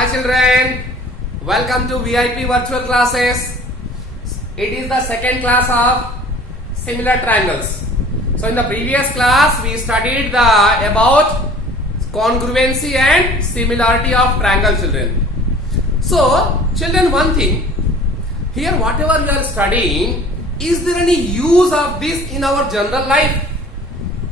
Hi children, welcome to VIP virtual classes. It is the second class of similar triangles. So in the previous class we studied about congruency and similarity of triangle children. So children, one thing, here whatever we are studying, is there any use of this in our general life?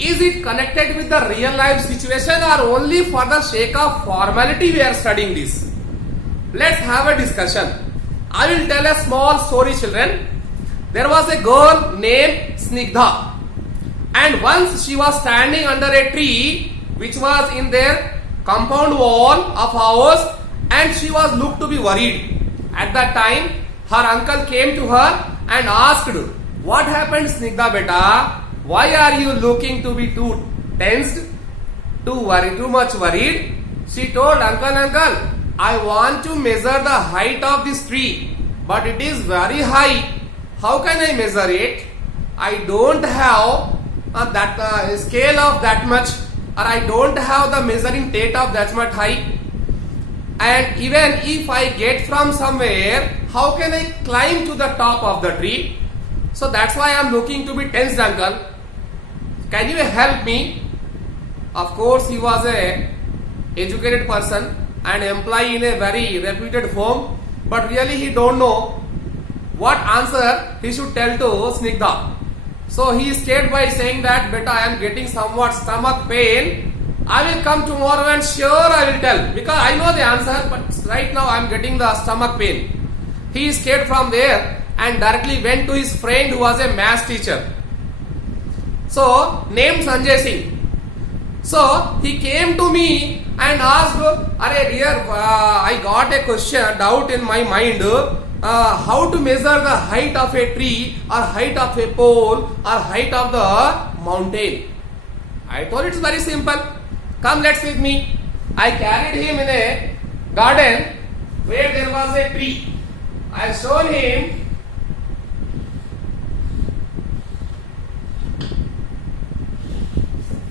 Is it connected with the real life situation or only for the sake of formality we are studying this? Let's have a discussion. I will tell a small story children. There was a girl named Snigdha, and once she was standing under a tree which was in their compound wall of house, and she was looked to be worried. At that time her uncle came to her and asked, "What happened Snigdha beta? Why are you looking to be too tensed, too much worried?" She told, Uncle, I want to measure the height of this tree, but it is very high. How can I measure it? I don't have that scale of that much, or I don't have the measuring tape of that much height. And even if I get from somewhere, how can I climb to the top of the tree? So that's why I am looking to be tensed, uncle. Can you help me? Of course, he was a educated person and employee in a very reputed firm, but really he don't know what answer he should tell to Snigdha. So he escaped by saying that, "Beta, I am getting somewhat stomach pain. I will come tomorrow and sure I will tell, because I know the answer, but right now I am getting the stomach pain." He escaped from there and directly went to his friend who was a maths teacher, so named Sanjay Singh. So he came to me and asked, "Arey dear, I got a question, doubt in my mind, how to measure the height of a tree or height of a pole or height of the mountain." I told, "It's very simple. Come, let's with me." I carried him in a garden where there was a tree. I showed him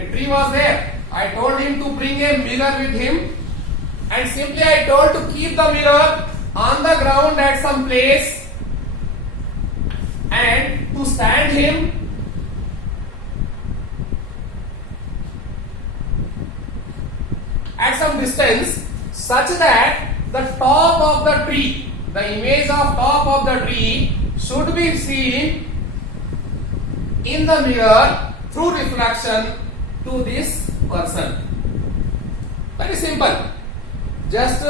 a tree was there. I told him to bring a mirror with him, and simply I told to keep the mirror on the ground at some place and to stand him at some distance such that the top of the tree, the image of top of the tree should be seen in the mirror through reflection to this person. Very simple. Just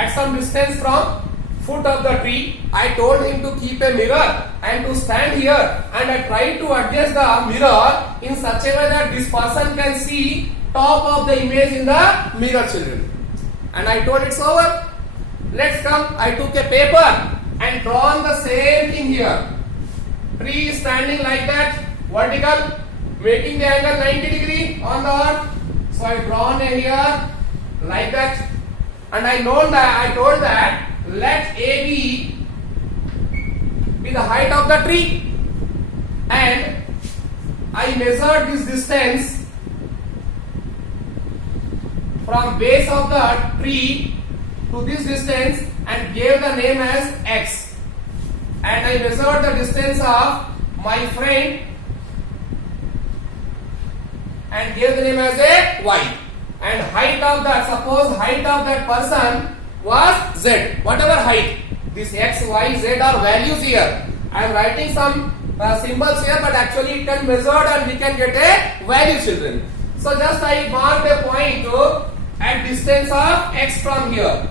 at some distance from foot of the tree, I told him to keep a mirror and to stand here, and I tried to adjust the mirror in such a way that this person can see top of the image in the mirror, children. And I told, "It's over. Let's come." I took a paper and drawn the same thing here. Tree is standing like that, vertical, making the angle 90 degree on the earth. So I drawn a here like that, and I told that let AB be the height of the tree, and I measured this distance from base of the tree to this distance and gave the name as X, and I measured the distance of my friend and gave the name as a Y, and height of that, suppose height of that person was Z, whatever height, this X, Y, Z are values here. I am writing some symbols here, but actually it can measured and we can get a value, children. So just I marked a point at distance of X from here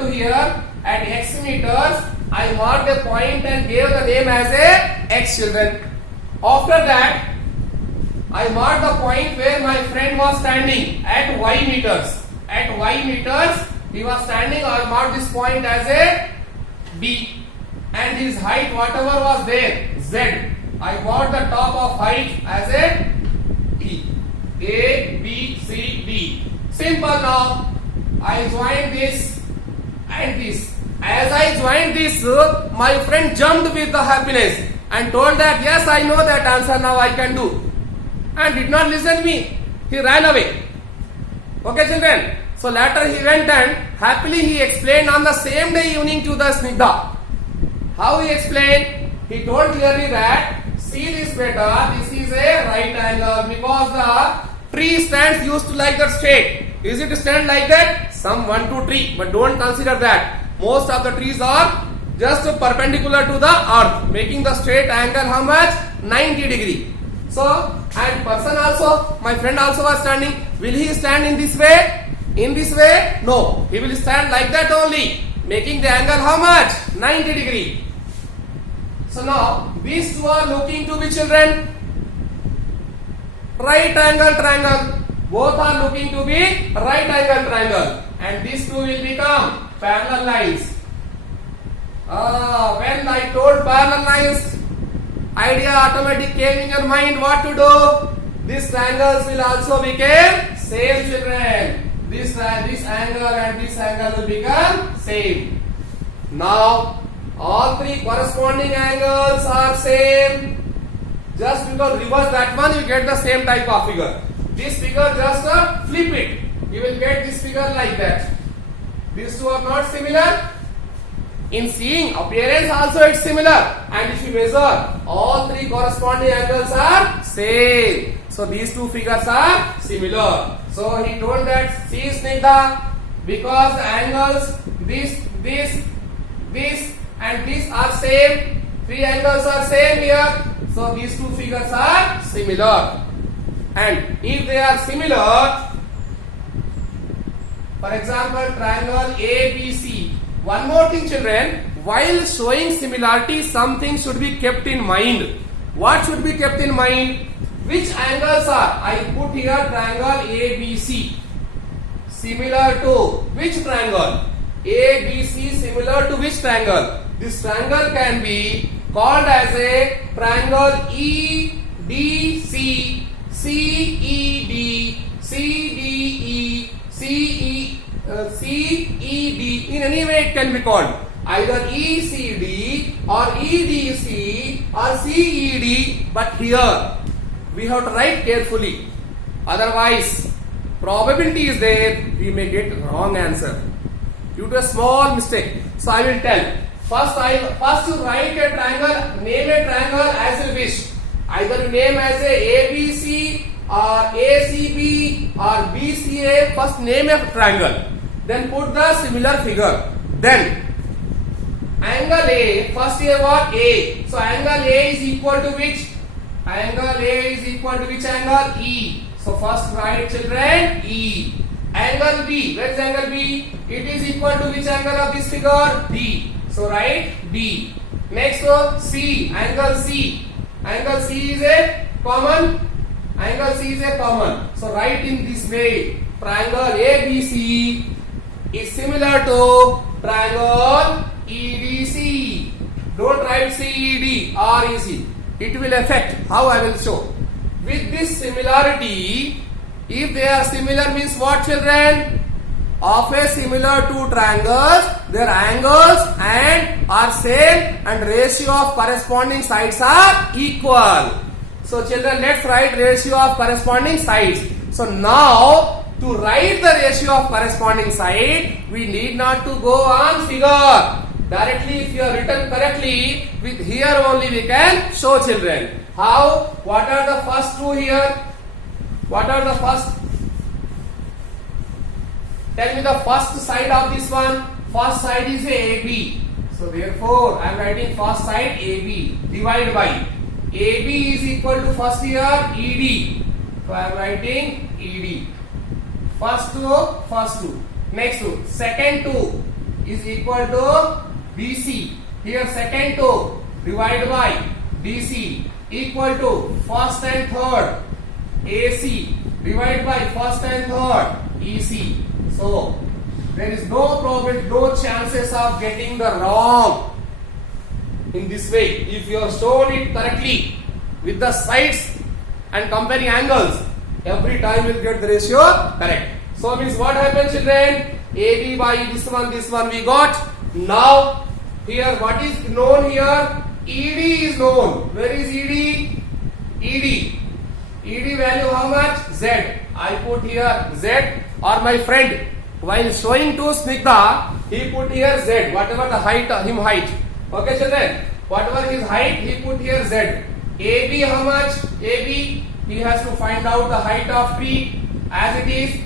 to here at X meters. I marked a point and gave the name as a X, children. After that I marked the point where my friend was standing at Y meters. At Y meters he was standing. I marked this point as a B, and his height whatever was there, Z, I marked the top of height as a D. A, B, C, D. Simple now. I joined this and this. As I joined this, my friend jumped with the happiness and told that, "Yes, I know that answer, now I can do," and did not listen me. He ran away. Okay, children. So later he went and happily he explained on the same day evening to the Snigdha. How he explained? He told clearly that, see this beta, this is a right angle because the tree stands used to like that straight. Is it stand like that? Some 1, 2 tree, but don't consider that. Most of the trees are just perpendicular to the earth, making the straight angle how much? 90 degree. So, and person also, my friend also was standing. Will he stand in this way? In this way? No. He will stand like that only, making the angle how much? 90 degree. So now, these two are looking to be children. Right angle triangle. Both are looking to be right angle triangle. And these two will become parallel lines. When I told parallel lines, idea automatic came in your mind what to do. These triangles will also become same, children. This angle and this angle will become same. Now all three corresponding angles are same. Just because reverse that one, you get the same type of figure. This figure just flip it. You will get this figure like that. These two are not similar. In seeing appearance also it's similar, and if you measure, all three corresponding angles are same. So these two figures are similar. So he told that, see Snigdha, because the angles this and this are same, three angles are same here. So these two figures are similar. And if they are similar, for example, triangle ABC. One more thing, children, while showing similarity, something should be kept in mind. What should be kept in mind? Which angles are? I put here triangle ABC. Similar to which triangle? ABC similar to which triangle? This triangle can be called as a triangle EDC, CED, CDE, CED. In any way it can be called either ECD or EDC or CED, but here we have to write carefully, otherwise probability is there we may get wrong answer due to a small mistake. So I will tell, first you write a triangle, name a triangle as you wish. Either you name as a ABC or ACB or BCA. First name a triangle, then put the similar figure. Then angle A, first here what? A. So angle A is equal to which? Angle A is equal to which angle? E. So first write, children, E. Angle B, where is angle B? It is equal to which angle of this figure? D. So write D. Next C, angle C. Angle C is a common. Angle C is a common. So write in this way. Triangle ABC is similar to triangle EDC. Don't write CED or EC. It will affect. How I will show. With this similarity, if they are similar means what, children? Of a similar two triangles, their angles and are same and ratio of corresponding sides are equal. So children, let's write ratio of corresponding sides. So now to write the ratio of corresponding side, we need not to go on figure. Directly, if you are written correctly, with here only we can show, children. How? What are the first two here? What are the first? Tell me the first side of this one. First side is AB. So therefore, I am writing first side AB. Divide by AB is equal to first here ED. So I am writing ED. First two. Next two. Second two is equal to BC. Here second two divided by DC equal to first and third AC divided by first and third EC. So there is no probability, no chances of getting the wrong in this way. If you have shown it correctly with the sides and comparing angles, every time you will get the ratio correct. So means what happens, children? AB by this one we got. Now here what is known here? ED is known. Where is ED? ED value how much? Z. I put here Z. or my friend, while showing to Snigdha, he put here Z, whatever the height, height. Okay children, whatever his height, he put here Z. AB how much? AB, he has to find out the height of tree as it is.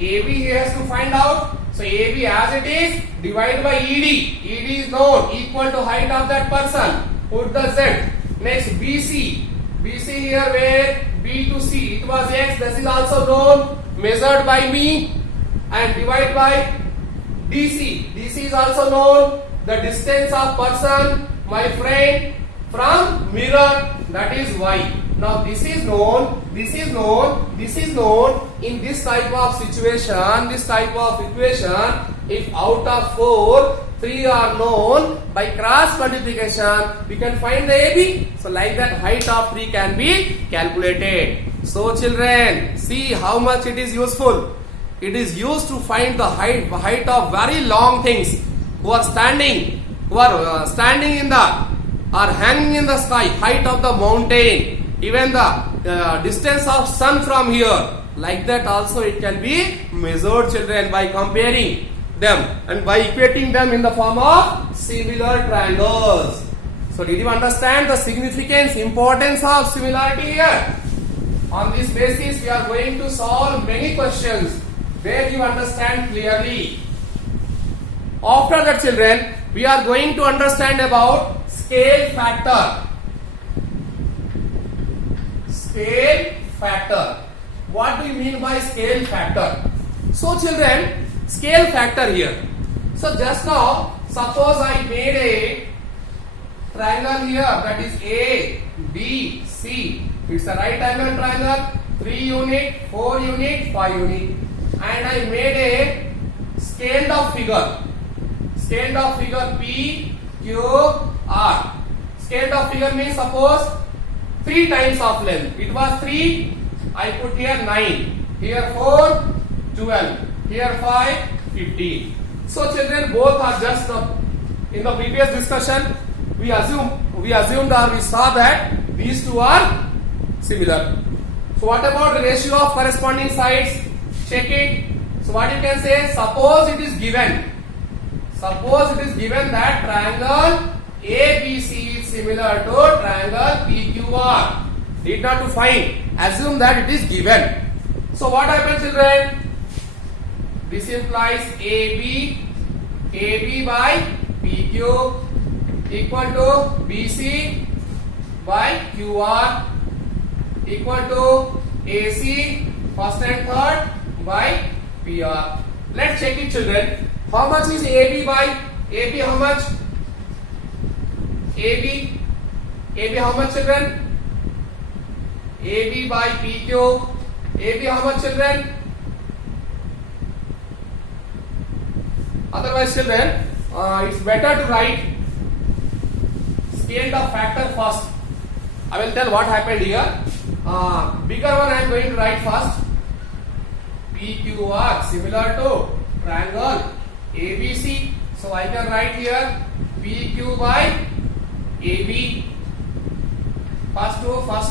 AB he has to find out. So AB as it is, divided by ED. ED is known, equal to height of that person. Put the Z. Next BC. BC here where? B to C. It was X. This is also known. Measured by me. And divide by DC. DC is also known. The distance of person, my friend, from mirror, that is Y. Now this is known, this is known, this is known. In this type of situation, this type of equation, if out of 4, 3 are known, by cross multiplication, we can find the AB. So like that height of tree can be calculated. So children, see how much it is useful. It is used to find the height of very long things who are standing in the or hanging in the sky, height of the mountain, even the distance of sun from here. Like that also it can be measured children by comparing them and by equating them in the form of similar triangles. So did you understand the significance, importance of similarity here? On this basis we are going to solve many questions where you understand clearly. After that children, we are going to understand about scale factor. Scale factor. What do you mean by scale factor? So children, scale factor here. So just now, suppose I made a triangle here, that is A, B, C. It's a right angle triangle, 3 unit, 4 unit, 5 unit. And I made a scaled up figure. Scaled up figure P, Q, R. Scaled up figure means suppose 3 times of length. It was 3, I put here 9. Here 4, 12. Here 5, 15. So children, both are just in the previous discussion we assumed or we saw that these two are similar. So what about the ratio of corresponding sides? Check it. So what you can say, suppose it is given that triangle ABC is similar to triangle PQR. Need not to find, assume that it is given. So what happens children? This implies AB by PQ equal to BC by QR equal to AC first and third by PR. Let's check it children. How much is AB by AB? How much? AB how much children? AB by PQ. AB how much children? Otherwise children, it's better to write scaled up factor first. I will tell what happened here. Bigger one I am going to write first. PQR similar to triangle ABC. So I can write here PQ by AB. First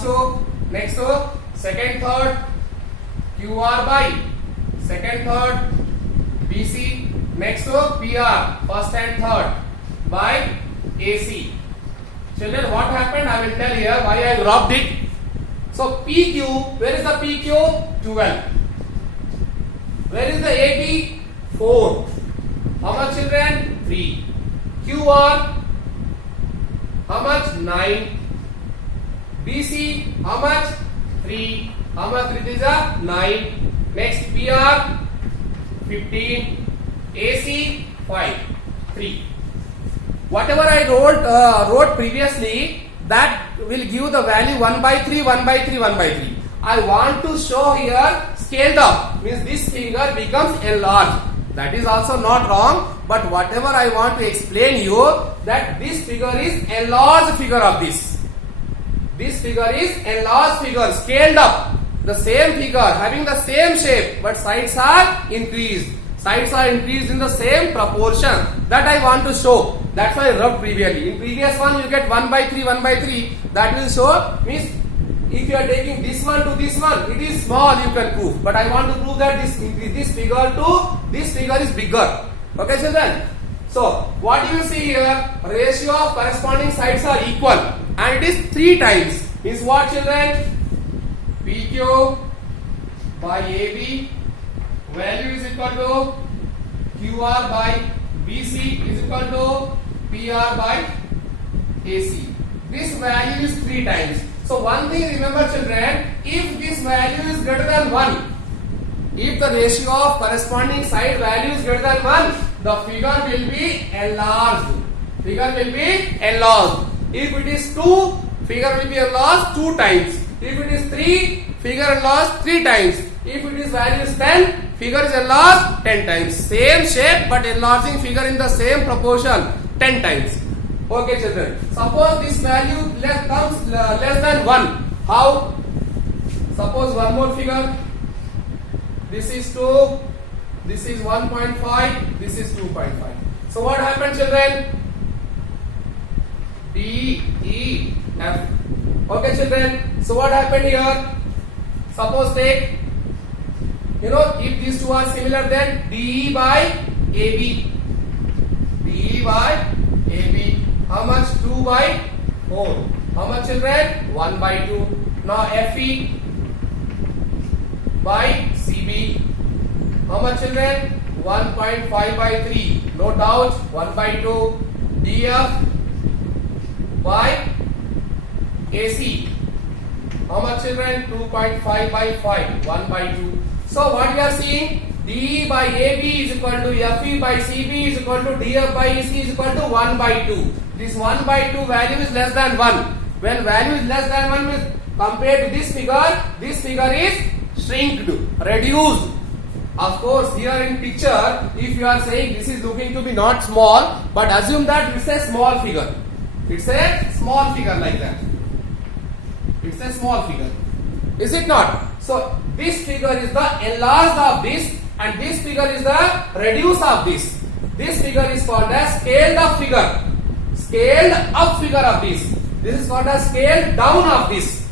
two, next two, second, third, QR by second, third, BC, next to PR, first and third by AC. Children, what happened? I will tell here why I dropped it. So PQ, where is the PQ? 12. Where is the AB? 4. How much children? 3. QR, how much? 9. BC, how much? 3. How much it is? 9. Next PR, 15. AC, 5. 3. Whatever I wrote previously, that will give the value 1 by 3, 1 by 3, 1 by 3. I want to show here scaled up, means this figure becomes enlarged. That is also not wrong, but whatever I want to explain you, that this figure is enlarged figure of this. This figure is enlarged figure, scaled up. The same figure having the same shape, but sides are increased. Sides are increased in the same proportion. That I want to show. That's why I rubbed previously. In previous one you get 1 by 3, 1 by 3. That will show, means if you are taking this one to this one, it is small, you can prove. But I want to prove that this figure to this figure is bigger. Okay, children? So, what do you see here? Ratio of corresponding sides are equal. And it is 3 times. Is what, children? PQ by AB value is equal to QR by BC is equal to PR by AC. This value is 3 times. So one thing remember, children, if this value is greater than 1, if the ratio of corresponding side value is greater than 1, the figure will be enlarged. Figure will be enlarged. If it is 2, figure will be enlarged 2 times. If it is 3, figure enlarged 3 times. If it is value is 10, figure is enlarged 10 times. Same shape but enlarging figure in the same proportion 10 times. Okay, children. Suppose this value comes less than 1. How? Suppose one more figure. This is 2. This is 1.5. This is 2.5. So what happened, children? D, E, F. Okay, children. So what happened here? Suppose take, if these two are similar, then DE by AB. DE by AB. How much? 2 by 4. How much, children? 1 by 2. Now FE by CB. How much, children? 1.5 by 3. No doubt. 1 by 2. DF by AC. How much, children? 2.5 by 5. 1 by 2. So what we are seeing? DE by AB is equal to FE by CB is equal to DF by AC is equal to 1 by 2. This 1 by 2 value is less than 1. When value is less than 1 means compared to this figure is shrinked, reduced. Of course, here in picture, if you are saying this is looking to be not small, but assume that it's a small figure. It's a small figure like that. It's a small figure. Is it not? So, this figure is the enlarged of this and this figure is the reduced of this. This figure is called as scaled up figure. Scaled up figure of this. This is called as scaled down of this.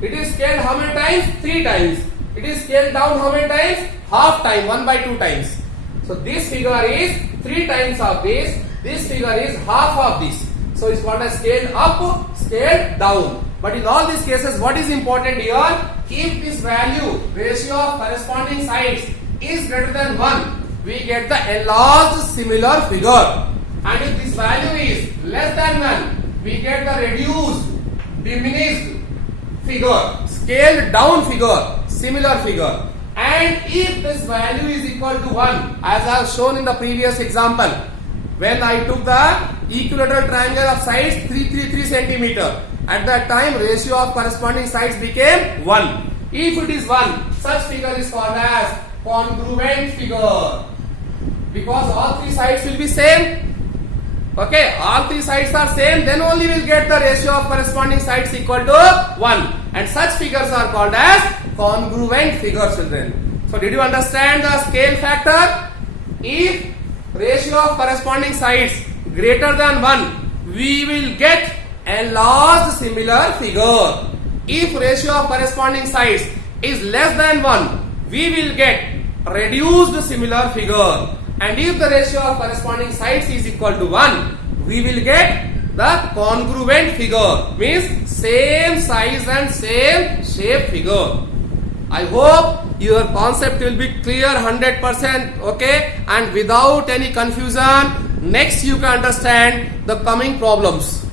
It is scaled how many times? 3 times. It is scaled down how many times? Half time, 1 by 2 times. So this figure is 3 times of this. This figure is half of this. So it's called as scaled up, scaled down. But in all these cases, what is important here? If this value, ratio of corresponding sides is greater than 1, we get the enlarged similar figure. And if this value is less than 1, we get the reduced, diminished figure, scaled down figure, similar figure. And if this value is equal to 1, as I have shown in the previous example, when I took the equilateral triangle of sides 333 centimeter, at that time ratio of corresponding sides became 1. If it is 1, such figure is called as congruent figure, because all 3 sides will be same. Okay, all 3 sides are same, then only we will get the ratio of corresponding sides equal to 1. And such figures are called as congruent figure, children. So did you understand the scale factor? If ratio of corresponding sides greater than 1, we will get enlarged similar figure. If ratio of corresponding sides is less than 1, we will get reduced similar figure. And if the ratio of corresponding sides is equal to 1, we will get the congruent figure, means same size and same shape figure. I hope your concept will be clear 100%, okay, and without any confusion. Next you can understand the coming problems.